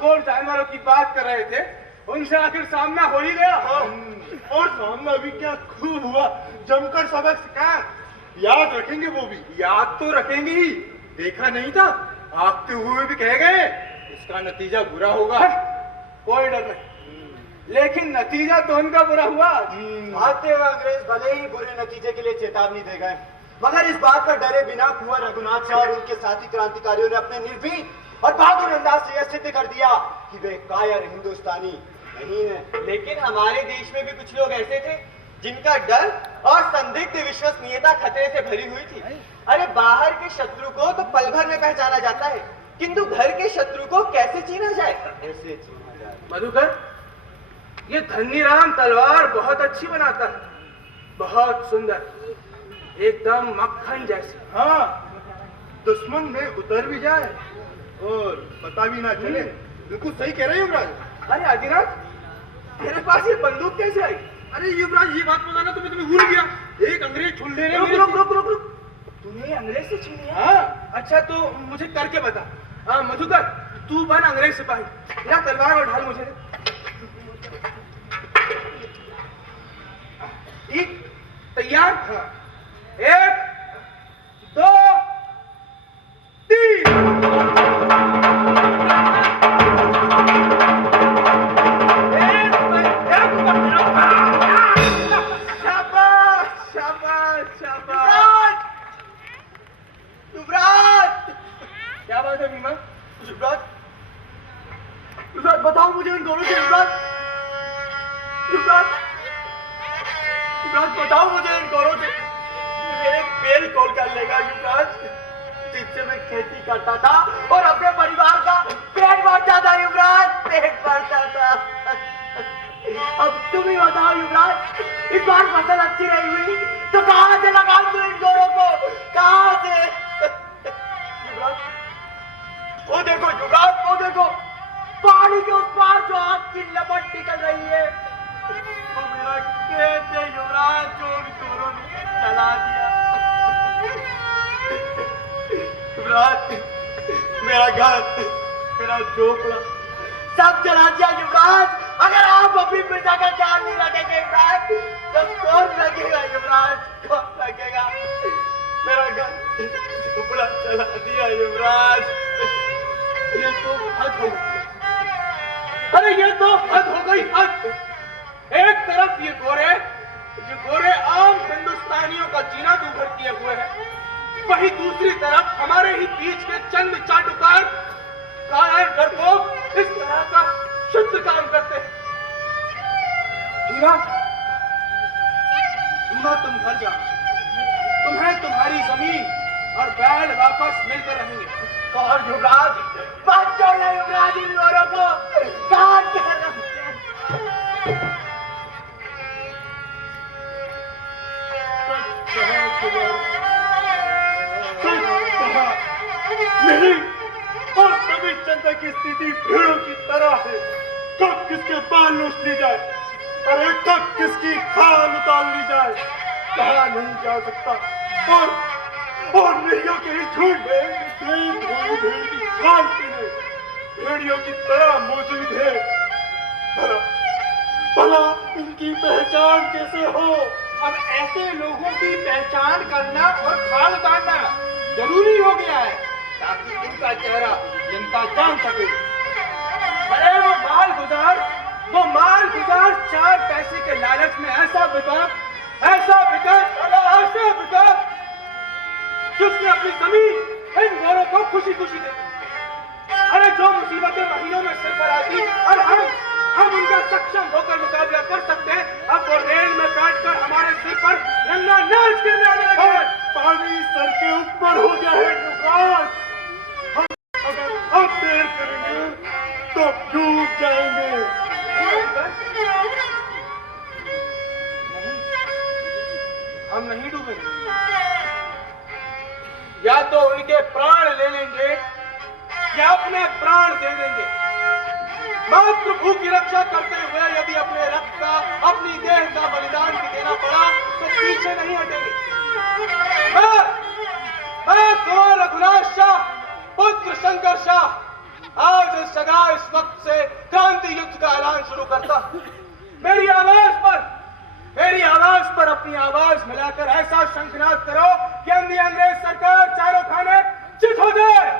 खूंखार जानवरों की बात कर रहे थे, उनसे आखिर सामना हो ही गया। और सामना भी क्या खूब हुआ, जमकर सबक सिखाया। याद रखेंगे वो भी। याद तो रखेंगे ही, देखा नहीं था भागते हुए भी कह गए इसका नतीजा बुरा होगा। कोई डर नहीं, लेकिन नतीजा तो उनका बुरा हुआ। भागते हुए अंग्रेज भले ही बुरे नतीजे के लिए चेतावनी दे गए, मगर इस बात पर डरे बिना कुंवर रघुनाथ शाह और उनके साथी क्रांतिकारियों ने अपने निर्भीक और बहादुर अंदाज से यह सिद्ध कर दिया कि वे कायर हिंदुस्तानी नहीं है। लेकिन हमारे देश में भी कुछ लोग ऐसे थे जिनका डर और संदिग्ध विश्वसनीयता खतरे से भरी हुई थी। अरे बाहर के शत्रु को तो पल भर में पहचाना जाता है, किंतु घर के शत्रु को कैसे चीना जाए? ऐसे चीना जाए। मधुकर, ये धन्नीराम तलवार बहुत अच्छी बनाता है, बहुत सुंदर, एकदम मक्खन जैसी। हाँ, दुश्मन में उतर भी जाए और पता भी ना चले। बिल्कुल सही कह रहे हो युवराज। अरे आदिनाथ, तेरे पास ये बंदूक कैसे आई? अरे युवराज, ये बात बताना तो मैं तुम्हें भूल गया। एक अंग्रेज छुड़ लेने रुक रुक रुक रुक रुक, तूने अंग्रेज से छीनी है? हाँ। अच्छा तो मुझे करके बता। हाँ मधुकर, तू बन अंग्रेज सिपाही, ला तलवार और ढाल मुझे। ठीक, तैयार? हाँ। 1 2 3। क्या बात है भीमा? युवराज, युवराज बताओ मुझे इन दोनों से। युवराज, युवराज, युवराज बताओ मुझे इन दोनों से। मेरे पेड़ खोल कर लेगा युवराज, जिससे मैं खेती करता था और अपने परिवार का पेट भरता था। युवराज, पेट भरता था। अब तुम ही बताओ युवराज, इस बार फसल अच्छी नहीं हुई तो कहां से लगाऊं तू इन दोनों को, कहां से? युवराज, वो देखो युवराज, वो देखो पहाड़ी के उस पार जो आग की लपट निकल रही है, वो मेरा खेत है युवराज, जो उन दोनों ने जला दिया। युवराज, मेरा घर, मेरा झोपड़ा सब जला दिया युवराज। अगर आप अपनी प्रजा का ख्याल नहीं रखेंगे युवराज, तो कौन रखेगा युवराज, कौन रखेगा? मेरा घर, झोपड़ा जला दिया युवराज। ये तो हद हो गई। अरे ये तो हद हो गई, हद। एक तरफ ये गोरे आम हिंदुस्तानियों का जीना दूभर किए हुए हैं, वहीं दूसरी तरफ हमारे ही बीच के चंद चाटुकार कायर डरपोक इस तरह का शुद्ध काम करते हैं। भीमा, तुम घर जाओ, तुम्हें तुम्हारी जमीन और बैल वापस मिलते रहेंगे। कौन युवराज? बात छोड़ना युवराज, इन दोनों को काट के नहीं, और सभी जनता की स्थिति भीड़ों की तरह है। कब किसके बाल नोच ली जाए, अरे कब किसकी खाल उतार ली जाए, कहा नहीं जा सकता। और भेड़ियों के ही झुंड में भेड़ की खाल पीने भेड़ियों की तरह मौजूद है। भला इनकी पहचान कैसे हो? अब ऐसे लोगों की पहचान करना और खाल उतारना जरूरी हो गया है, ताकि इनका चेहरा जनता जान सके। अरे वो माल गुजार 4 पैसे के लालच में ऐसा बिका जिसने अपनी जमीन इन गोरों को खुशी खुशी दे। अरे जो मुसीबतें महीनों में सिर पर आती और हम उनका सक्षम होकर मुकाबला कर सकते हैं, अब वो रेल में बैठकर हमारे सिर पर रंगा नाच करने आने लगे हैं। पानी सर के ऊपर हो गया है युवराज। अगर अब देर करेंगे तो डूब जाएंगे। हम नहीं डूबेंगे, या तो उनके प्राण ले लेंगे या अपने प्राण दे देंगे। मातृभू की रक्षा करते हुए यदि अपने रक्त का, अपनी देह का बलिदान भी देना पड़ा तो पीछे नहीं हटेंगे। मैं कुंवर रघुनाथ शाह, पुत्र शंकर शाह, आज इस जगह इस वक्त से क्रांति युद्ध का ऐलान शुरू करता हूं। मेरी आवाज पर अपनी आवाज मिलाकर ऐसा शंखनाद करो कि अंग्रेज सरकार चारों खाने चित हो जाए।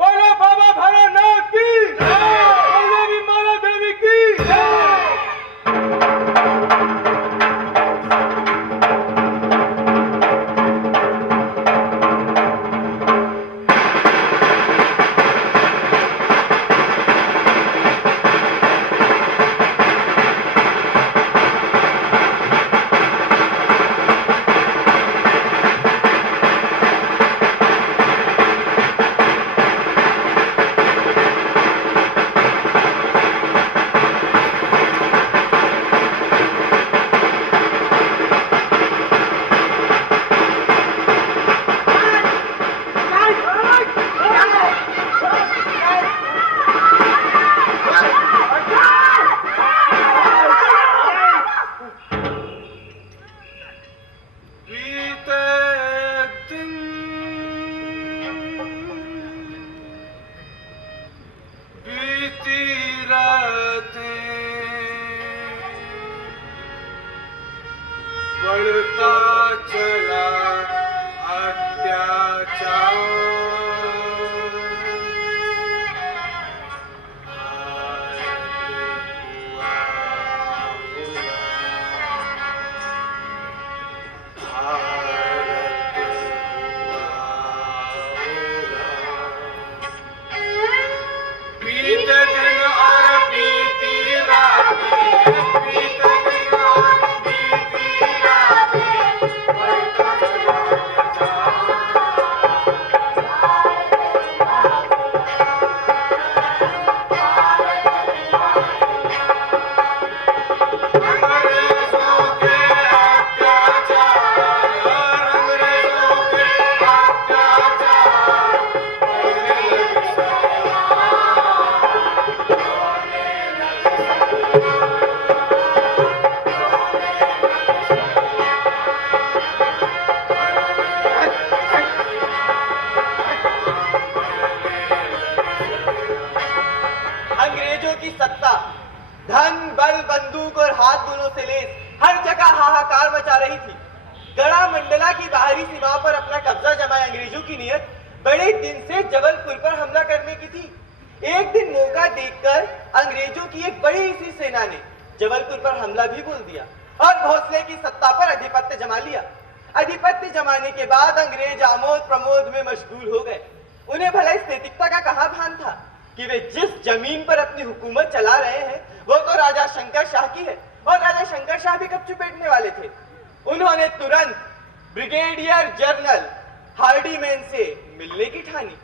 बोलो बाबा भैरवनाथ की जय, बोलो विमला देवी की जय। बढ़ता चला अत्याचार, बीते दिन और बीती रातें, बीते दिन और बीती रातें, बढ़ता चला अंग्रेजों के अत्याचार, अंग्रेजों के अत्याचार बढ़ने लगे अंग्रेजों की सत्ता धन बल बंदूक और हाथ दोनों से लेस हर जगह हाहाकार मचा रही थी। गढ़ा मंडला की बाहरी सीमाओं पर अपना कब्जा जमाए अंग्रेजों की नीयत बड़े दिन से जबलपुर पर हमला करने की थी। एक दिन मौका देखकर अंग्रेजों की एक बड़ी सी सेना ने जबलपुर पर हमला भी बोल दिया और भोसले की सत्ता पर अधिपत्य जमा लिया। अधिपत्य जमाने के बाद अंग्रेज आमोद प्रमोद में मशगूल हो गए। उन्हें भला इस नैतिकता का कहां भान था कि वे जिस जमीन पर अपनी हुकूमत चला रहे हैं वो तो राजा शंकर शाह की है और राजा शंकर शाह भी कब चुपेटने वाले थे। उन्होंने तुरंत ब्रिगेडियर जनरल हार्डीमैन से मिलने की ठानी।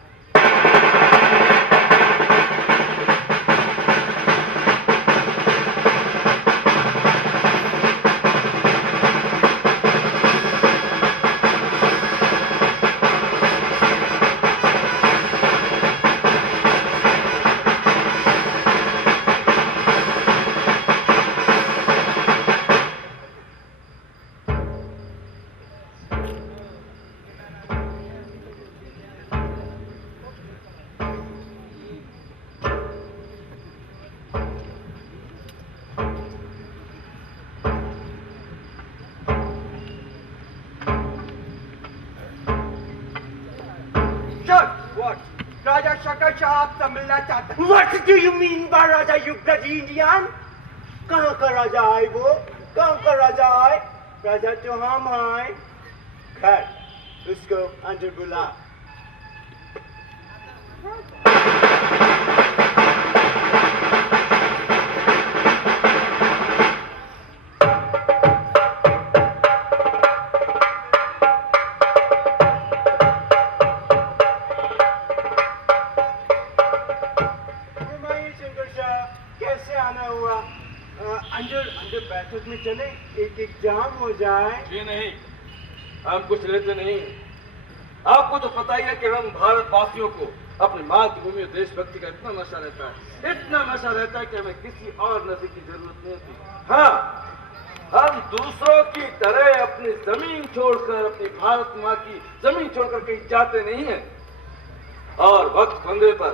राजा शंकर शाह आपसे मिलना चाहता है। What do you mean by राजा युगजीनियन? कहाँ का राजा आए वो? कहाँ का राजा आए? राजा तो हम आए। खैर उसको अंदर बुला। अंदर बैठक में चले, एक एग्जाम हो जाए। जी नहीं, हम कुछ लेते नहीं। आपको तो पता ही है कि हम भारतवासियों को अपनी मातृभूमि और देशभक्ति का इतना नशा रहता है, इतना नशा रहता है कि हमें किसी और नशे की जरूरत नहीं होती। हाँ, हम दूसरों की तरह अपनी जमीन छोड़कर, अपनी भारत माँ की जमीन छोड़कर कहीं जाते नहीं हैं। और वक्त बनने पर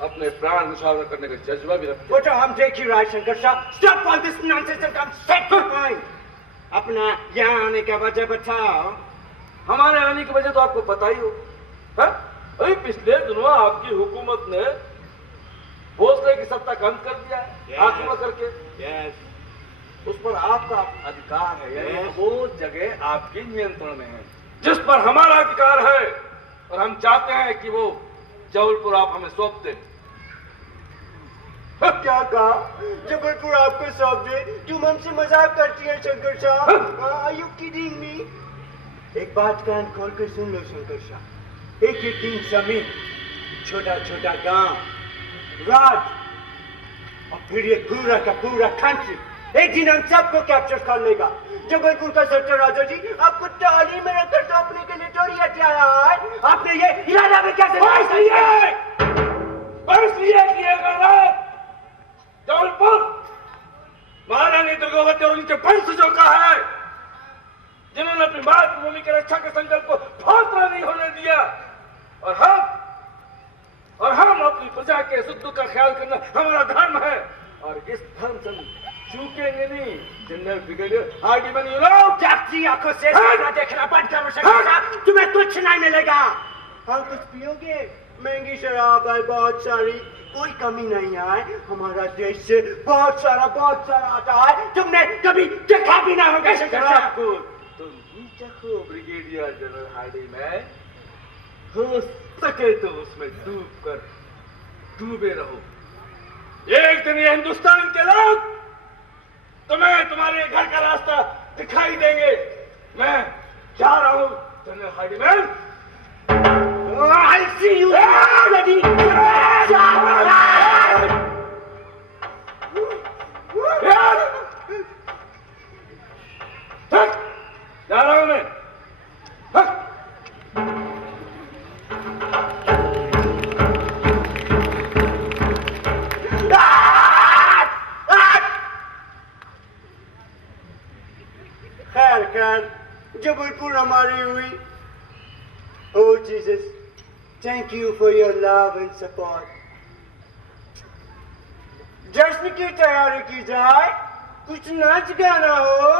अपने प्राण न्यौछावर करने का जज्बा भी रखते वो तो हम देख ही रहा है Shankar Shah. Stop all this nonsense and come straight to the point. अपना यहाँ आने का वजह बताओ। हमारे आने की वजह तो आपको पता ही हो, है? अभी पिछले दिनों आपकी हुकूमत ने भोसले की सत्ता कम कर दिया है, आत्मा करके। यस, उस पर आपका अधिकार है, यानी वो जगह आपके नियंत्रण में है जिस पर हमारा अधिकार है, और हम चाहते हैं कि वो जबलपुर आप हमें सौंप दें। क्या कहा? जबलपुर आपको सौंप दे? तुम हमसे मजाक करती है Shankar Shah? Are you kidding me? एक बात कान खोल कर सुन लो शंकर शाह। एक एक दिन जमीन, छोटा छोटा गांव, राज, और फिर ये पूरा का पूरा कंट्री एक दिन हम सबको कैप्चर कर लेगा। जबलपुर का सच्चा राजा जी आपको टाली में रखकर सौंपने के लिए थोड़ी हथियाया है। आपने ये इरादा में कैसे? इसलिए कि अगर रात जबलपुर महारानी दुर्गावती और उनके वंशजों का है, जिन्होंने अपनी मातृभूमि की रक्षा के संकल्प को फौसला नहीं होने दिया, और हम अपनी प्रजा के सुख दुख का ख्याल करना हमारा धर्म है, और इस धर्म से चूकेंगे नहीं। जनरल ब्रिगेडियर हार्डीमैन जागती आंखों से सपना देखना बंद करो शंकर शाह, तुम्हें कुछ नहीं मिलेगा। हम कुछ पियोगे? महंगी शराब है बहुत सारी, कोई कमी नहीं है। हमारा देश से बहुत सारा आता है, तुमने कभी देखा भी ना होगा शंकर शाह। तुम ही चखो ब्रिगेडियर जनरल हार्डीमैन, हो सके तो उसमें डूबे रहो। एक दिन ये हिंदुस्तान के लोग तुम्हें तुम्हारे घर का रास्ता दिखाई देंगे। मैं जा रहा हूं general हार्डीमैन। I'll see you ready. जा रहा हूं मैं। खैर जबलपुर हमारी हुई। Oh Jesus, thank you for your love and support. जश्न की तैयारी की जाए, कुछ नाच गाना हो।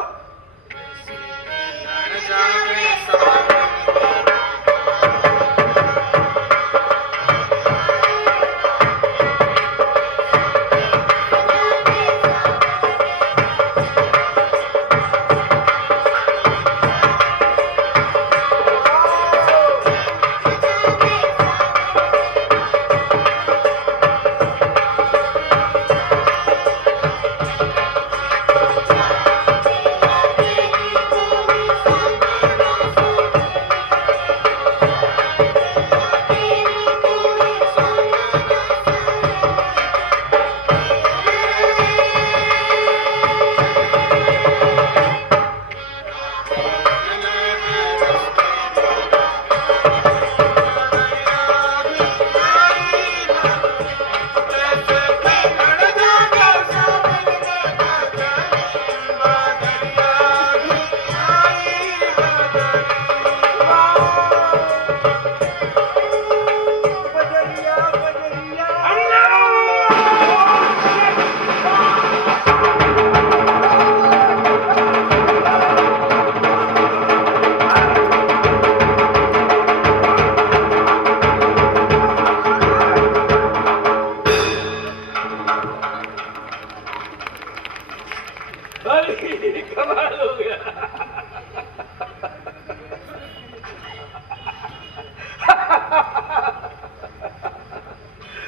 कमाल हो गया।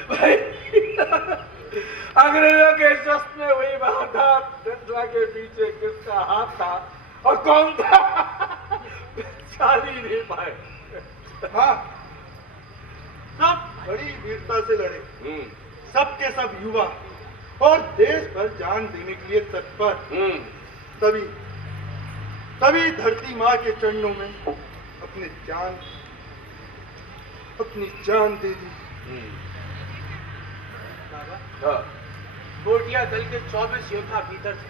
भाई अंग्रेजों के शस्त्र में वही बात था, डंडा के पीछे किसका हाथ था और कौन था पहचान ही नहीं पाए। हाँ, सब बड़ी वीरता से लड़े, सबके सब युवा और देश पर जान देने के लिए तत्पर। तभी धरती माँ के चरणों में अपनी जान दे दी। बोटिया दल के 24 योद्धा भीतर थे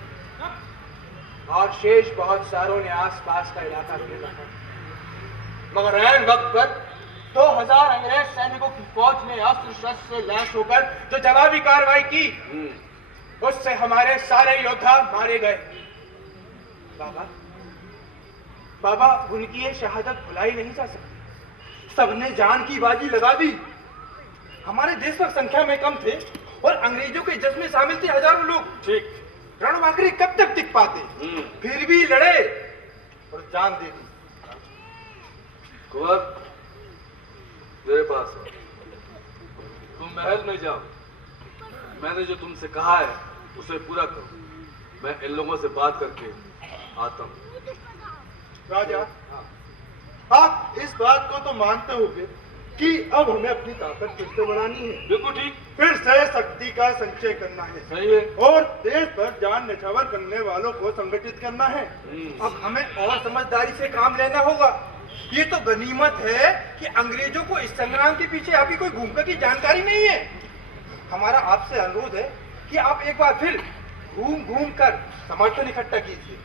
और शेष बहुत सारों ने आसपास का इलाका घेरा था, मगर ऐन वक्त पर 2000 अंग्रेज सैनिकों की फौज ने अस्त्र शस्त्र से लैस होकर जो जवाबी कार्रवाई की, उससे हमारे सारे योद्धा मारे गए। बाबा बाबा, उनकी ये शहादत भुलाई नहीं जा सकती। सबने जान की बाजी लगा दी। हमारे देश पर संख्या में कम थे और अंग्रेजों के जश्न में शामिल थे हजारों लोग। ठीक। रणबांकुरे कब तक टिक पाते, फिर भी लड़े और जान दे दी। कुंवर, मेरे पास आओ। तुम महल में जाओ। मैंने जो तुमसे कहा है उसे पूरा करो। मैं इन लोगों से बात करके आता हूँ। राजा, आप इस बात को तो मानते होंगे कि अब हमें अपनी ताकत फिर से बढ़ानी है, बिल्कुल ठीक, फिर से शक्ति का संचय करना है, सही है। और देश पर जान न्यौछावर करने वालों को संगठित करना है। अब हमें और समझदारी से काम लेना होगा। ये तो गनीमत है कि अंग्रेजों को इस संग्राम के पीछे आपकी कोई भूमिका की जानकारी नहीं है। हमारा आपसे अनुरोध है कि आप एक बार फिर घूम घूम कर समर्थन इकट्ठा कीजिए।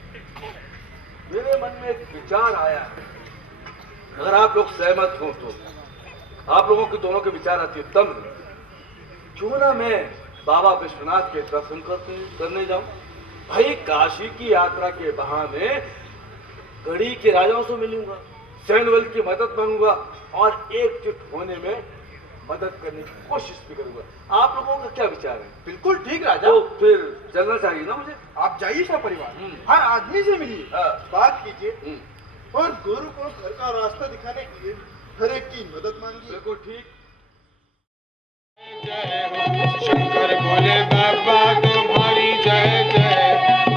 मेरे मन में एक विचार आया है, अगर आप लोग सहमत हो तो आप लोगों के दोनों के विचार अति उत्तम है। क्यों ना मैं बाबा विश्वनाथ के दर्शन करने जाऊं। भाई, काशी की यात्रा के बहाने गढ़ी के राजाओं से मिलूंगा, सैन्य बल की मदद मांगूंगा और एकजुट होने में मदद करने की कोशिश भी करूंगा। आप लोगों का क्या विचार है? बिल्कुल ठीक राजा। तो फिर चलना चाहिए ना मुझे? आप जाइए सपरिवार, हर आदमी से मिलिए, हाँ। बात कीजिए और गुरु को घर का रास्ता दिखाने के लिए हर एक की मदद मांगिए। बिल्कुल ठीक। शंकर भोले बाबा तुम्हारी जय जय।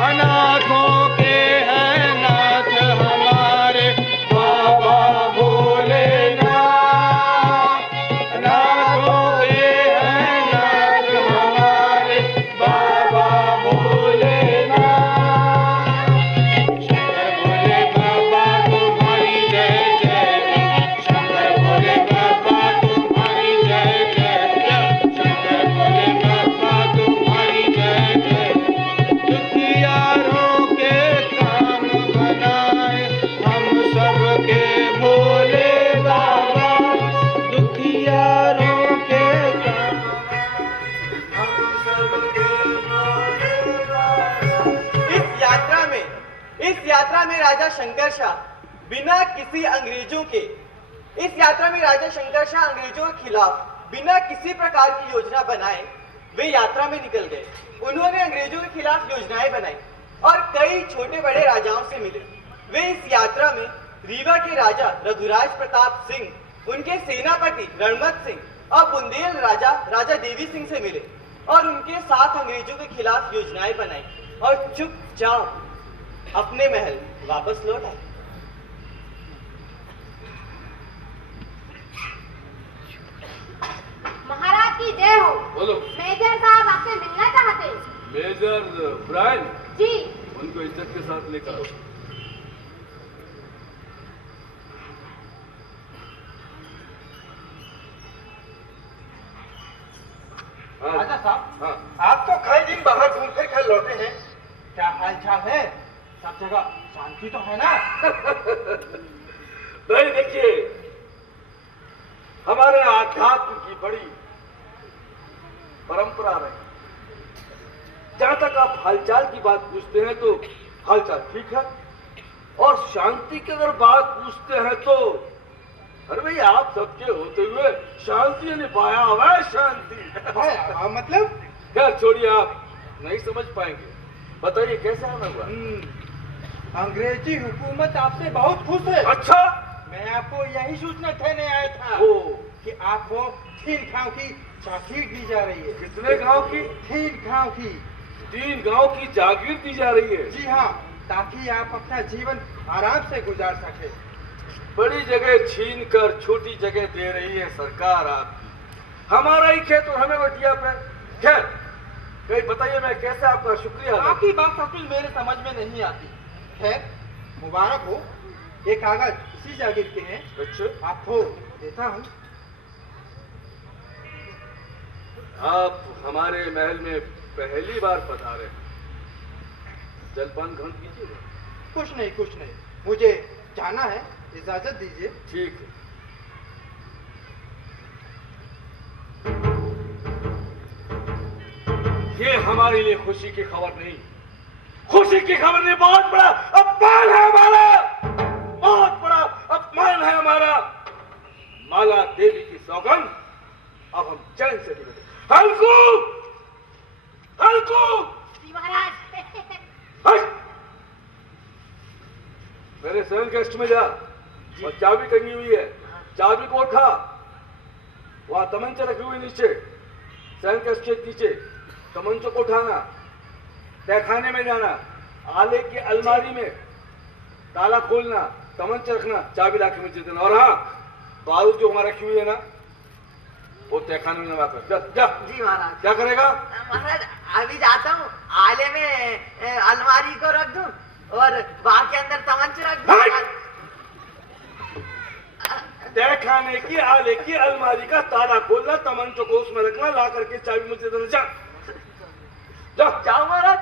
अनाथों के हैं नाथ हमारे बाबा भोलेनाथ। अनाथों के हैं नाथ हमारे बाबा भोलेनाथ। शंकर भोले बाबा तुम्हारी जय जय। शंकर भोले बाबा तुम्हारी जय जय। शंकर भोले बाबा तुम्हारी जय जय। दुखियारों के काम बनाए हम सबके भोले बाबा। दुखियारों के काम हम सबके भोले बाबा। इस यात्रा में राजा शंकर शाह बिना किसी अंग्रेजों के खिलाफ बिना किसी प्रकार की योजना बनाए वे यात्रा में निकल गए। उन्होंने अंग्रेजों के खिलाफ योजनाएं बनाई और कई छोटे बड़े राजाओं से मिले। वे इस यात्रा में रीवा के राजा रघुराज प्रताप सिंह, उनके सेनापति रणमत सिंह और बुंदेल राजा देवी सिंह से मिले और उनके साथ अंग्रेजों के खिलाफ योजनाएं बनाई और चुपचाप अपने महल वापस लौट आए। महाराज की जय हो। बोलो। मेजर साहब आपसे मिलना चाहते। मेजर ब्रायन, जी। उनको इज्जत के साथ लेकर आओ। हाँ। राजा साहब, हाँ। आप तो कई दिन बाहर घूम फिर कर लौटे हैं। क्या हाल चाल है? सब जगह शांति तो है ना? भाई देखिए, हमारे आध्यात्म की बड़ी परंपरा रही। जहां तक आप हालचाल की बात पूछते हैं तो हालचाल ठीक है, और शांति की अगर बात पूछते हैं तो अरे भाई, आप सबके होते हुए शांति नहीं पाया हुआ है। शांति मतलब खैर छोड़िए, आप नहीं समझ पाएंगे। बताइए कैसे आना हुआ? अंग्रेजी हुकूमत आपसे बहुत खुश है। अच्छा, मैं आपको यही सूचना देने आया था ओ, कि आपको 3 गांव की जागीर दी जा रही है। कितने गांव की? 3 गांव की। 3 गांव की जागीर दी जा रही है? जी हाँ, ताकि आप अपना जीवन आराम से गुजार सके। बड़ी जगह छीन कर छोटी जगह दे रही है सरकार आपकी। हमारा ही खेत और हमें बटिया पे। खैर, कहीं बताइए मैं कैसे आपका शुक्रिया अदा आपकी बात सचमुच मेरे समझ में नहीं आती। खैर, मुबारक हो। ये कागज इसी जागीर के हैं। अच्छा, आपको देता हूँ। आप हमारे महल में पहली बार पधारे। जलपान ग्रहण कीजिएगा। कुछ नहीं, मुझे जाना है, इजाजत दीजिए। ठीक है। ये हमारे लिए खुशी की खबर नहीं, खुशी की खबर नहीं, बहुत बड़ा अपमान है हमारा, बहुत बड़ा अपमान है हमारा। माला देवी की सौगंध, अब हम चैन से नहीं बैठे। हल्कू, हल्कू, जी महाराज। हट! मेरे शयन कक्ष में जा और चाबी टंगी हुई है, चाबी को उठा, वहां तमंचा रखी हुई नीचे, शयन कक्ष के नीचे तमंचों को उठाना, तहखाने में जाना, आले की अलमारी में ताला खोलना, तमंचा रखना, चाबी लाके मुझे देना। और हाँ, बारूद जो हमारा रखी हुई है ना, वो तहखाने में लगा कर। जा जा। जी महाराज। क्या करेगा? महाराज अभी जाता हूँ, आले में अलमारी को रख दूं और बाहर के अंदर तमंच रख दूं। तहखाने की आले की अलमारी का ताला खोलना, तमंचों को उसमें रखना, ला करके चाबी मुझे देना। जा जा। जाओ महाराज।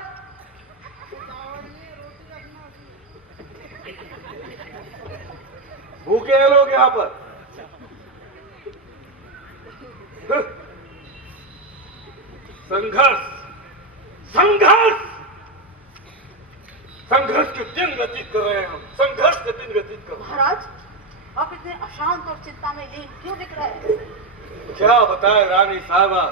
भूखे हैं लोग यहाँ पर। संघर्ष, संघर्ष, संघर्ष के दिन व्यतीत कर रहे हैं हम, संघर्ष के दिन व्यतीत कर रहे हैं। महाराज, आप इतने अशांत और चिंता में लीन क्यों दिख रहे हैं? क्या बताएं रानी साहबा,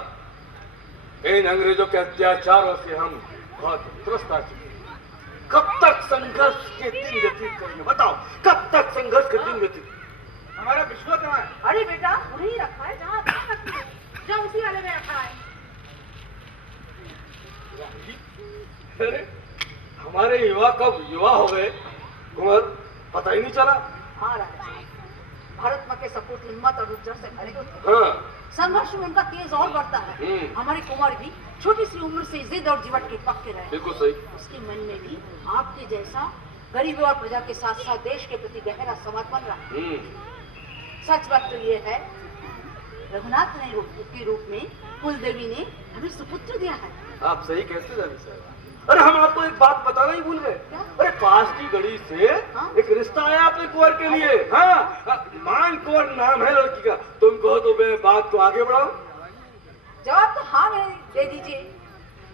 इन अंग्रेजों के अत्याचारों से हम बहुत त्रस्त आ चुके हैं। कब तक संघर्ष के दिन व्यतीत करेंगे बताओ, कब तक संघर्ष के दिन व्यतीत? हमारा विश्व कहाँ है? अरे बेटा, वहीं रखा है जहाँ आप रख सकते हैं, जो उसी वाले में रखा है। अरे हमारे युवा कब युवा हो गए कुंवर, पता ही नहीं चला। हाँ राजा साहब, भारत माँ के सपूत हिम्मत और उत्साह से भरे होते हैं। हाँ, संघर्ष में उनका तेज और बढ़ता है। हमारे कुंवर भी छोटी सी उम्र से जिद और जीवट के पक्के रहे। बिल्कुल सही। उसके मन में भी आपके जैसा गरीबों और प्रजा के साथ साथ देश के प्रति गहरा समर्पण रहा। सच बात तो ये है, रघुनाथ ने के रूप में कुलदेवी ने हमें सुपुत्र दिया है। आप सही कहते रानी साहब। अरे हम आपको एक बात बताना ही भूल गए। क्या? अरे पास की गली से हाँ? एक रिश्ता आया अपने कुंवर के लिए। हाँ, मान कुंवर नाम है लड़की का। तुम कहो तो मैं बात को आगे बढ़ाऊं? जवाब तो हाँ में दे दीजिए।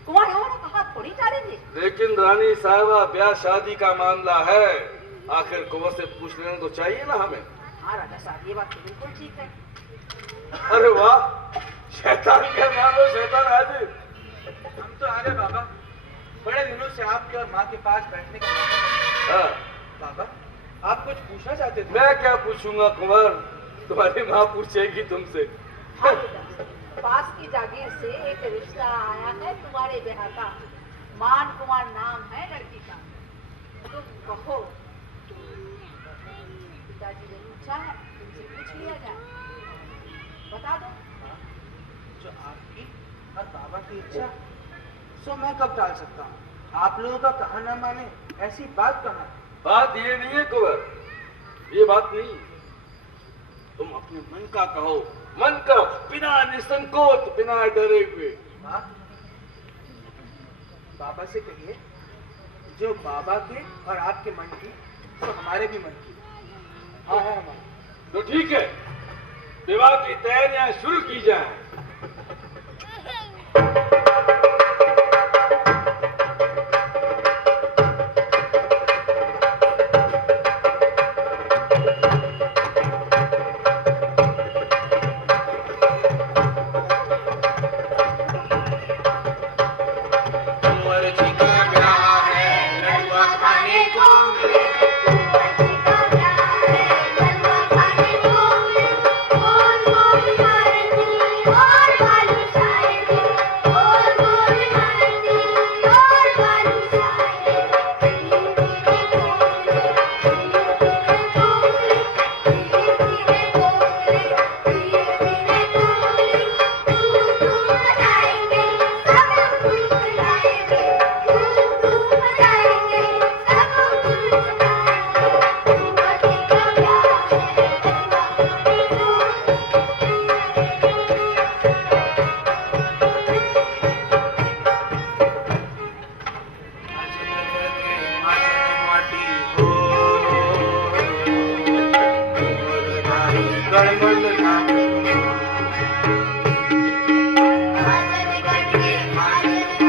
कुंवर हो ने कहा थोड़ी टालेंगे। लेकिन रानी साहबा, ब्याह शादी का मामला है, आखिर कुंवर से पूछ लेना तो चाहिए ना हमें। हाँ राजा साहब, ये बात तो बिल्कुल ठीक है। अरे वाह, शैतान के मानो शैतान हाजिर। हम तो आ गए बाबा, बड़े दिनों से आपके और माँ के पास बैठने का मौका मिला। हाँ, बाबा, आप कुछ पूछना चाहते थे? मैं क्या पूछूंगा कुंवर, तुम्हारी माँ पूछेगी तुमसे। हाँ बेटा, पास की जागीर से एक रिश्ता आया है तुम्हारे ब्याह का। मान कुमार नाम है लड़की का। तुम कहो। पिताजी ने पूछा है, तुमसे पूछ लिया जाए, बता दो। जो आपकी और बाबा की इच्छा, सो मैं कब टाल सकता हूँ? आप लोगों का कहा ना माने, ऐसी बात कहाँ? बात ये नहीं है कुंवर, ये बात नहीं। तुम अपने मन का कहो, मन का, बिना निसंकोच, बिना डरे हुए। हाँ? बाबा से कहिए, जो बाबा के और आपके मन की, तो हमारे भी मन की। हाँ है हमारे। तो ठीक है, विवाह की तैयारियां शुरू की जाए। महाजन गण के महाजन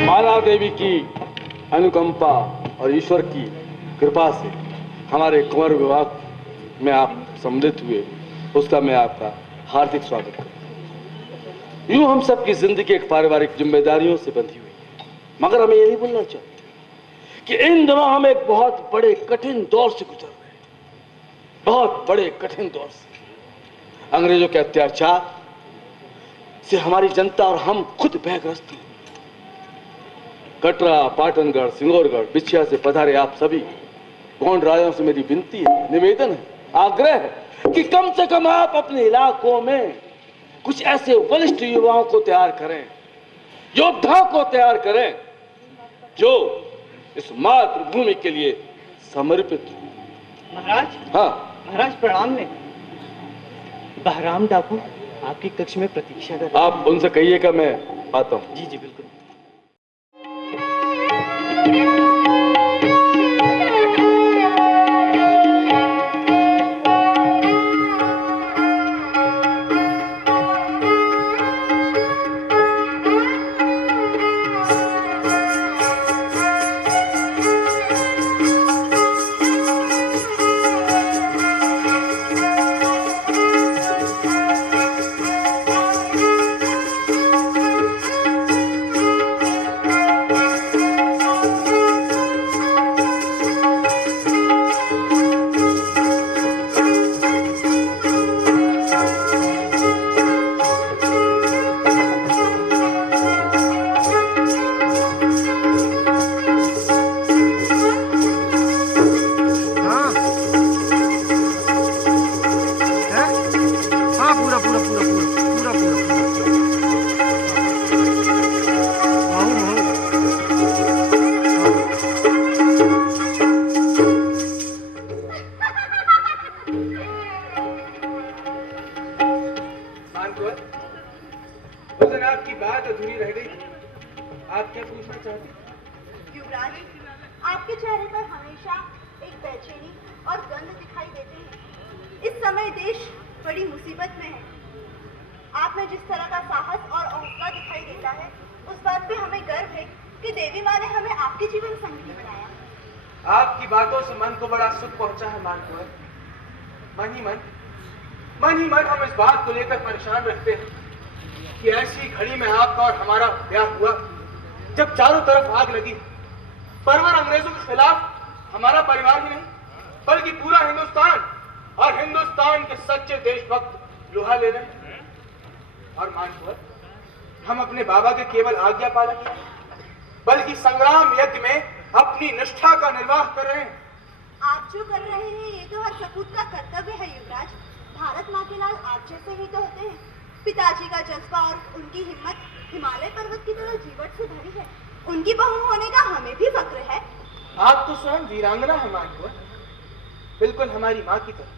माला देवी की अनुकंपा और ईश्वर की कृपा से हमारे कुंवर विवाह में आप सम्मिलित हुए, उसका मैं आपका हार्दिक स्वागत करता हूं। यूं हम सब की जिंदगी एक पारिवारिक जिम्मेदारियों से बंधी हुई है, मगर हमें ये नहीं भूलना चाहिए कि इन दिनों हम एक बहुत बड़े कठिन दौर से गुजर रहे हैं, बहुत बड़े कठिन दौर से। अंग्रेजों के अत्याचार से हमारी जनता और हम खुद भयग्रस्त हैं। कटरा, पाटनगढ़, सिंगौरगढ़, बिछिया से पधारे आप सभी गौंड राजाओं से मेरी विनती है, निवेदन है, आग्रह है कि कम से कम आप अपने इलाकों में कुछ ऐसे वरिष्ठ युवाओं को तैयार करें, योद्धाओं को तैयार करें, जो इस मातृभूमि के लिए समर्पित हो। महाराज, हाँ महाराज प्रणाम ने बहराम डाकू आपकी कक्ष में प्रतीक्षा कर। आप उनसे कहिएगा मैं आता हूँ। जी जी बिल्कुल। आपकी बात अधूरी रह गई। आप क्या पूछना चाहते हैं? युवराज, आपके चेहरे पर हमेशा एक बेचैनी और गंध दिखाई देते हैं। इस समय देश बड़ी मुसीबत में है। आप में जिस तरह का साहस और हौसला दिखाई देता है, उस बात पे हमें गर्व है कि देवी माँ ने हमें आपके जीवन संगी बनाया। आपकी बातों से मन को बड़ा सुख पहुंचा है मानकुंवर। मन ही मन हम इस बात को लेकर परेशान रहते हैं कि ऐसी घड़ी में आपका और हमारा ब्याह हुआ जब चारों तरफ आग लगी। परवर अंग्रेजों के खिलाफ हमारा परिवार ही नहीं बल्कि पूरा हिंदुस्तान और हिंदुस्तान के सच्चे देशभक्त लोहा ले रहे हैं। और मानकुंवर, हम अपने बाबा के केवल आज्ञा पालक नहीं बल्कि संग्राम यज्ञ में अपनी निष्ठा का निर्वाह कर रहे हैं। आप जो कर रहे हैं ये तो हर सपूत का कर्तव्य है युवराज। भारत माँ के लाल आप जैसे ही तो होते हैं। पिताजी का जज्बा और उनकी हिम्मत हिमालय पर्वत की तरह जीवट से भरी है। उनकी बहू होने का हमें भी फक्र है। आप तो स्वयं वीरांगना है मानकुंवर, बिल्कुल हमारी माँ की तरह।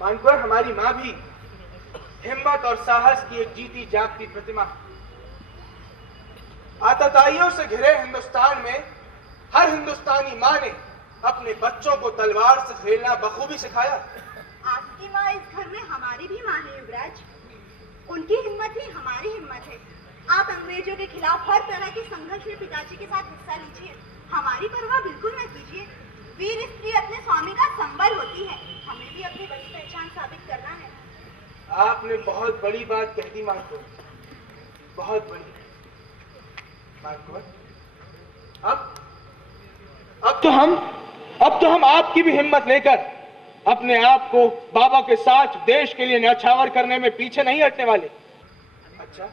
मानकुंवर, हमारी माँ भी हिम्मत और साहस की एक जीती जागती प्रतिमा है। आतताइयों से घिरे हिंदुस्तान में हर हिंदुस्तानी माँ ने अपने बच्चों को तलवार से खेलना बखूबी सिखाया। आपकी माँ इस घर में हमारी भी माँ है युवराज। उनकी हिम्मत ही हमारी हिम्मत है। आप अंग्रेजों के खिलाफ हर तरह के संघर्ष में पिताजी के साथ हिस्सा लीजिए। हमारी परवाह बिल्कुल न कीजिए। वीर स्त्री अपने स्वामी का संबल होती है। हमें भी अपनी बड़ी पहचान साबित करना है। आपने बहुत बड़ी बात कह दी मार्को, बहुत बड़ी। मार्को, अब तो हम आपकी भी हिम्मत लेकर अपने आप को बाबा के साथ देश के लिए न्यौछावर करने में पीछे नहीं हटने वाले। अच्छा,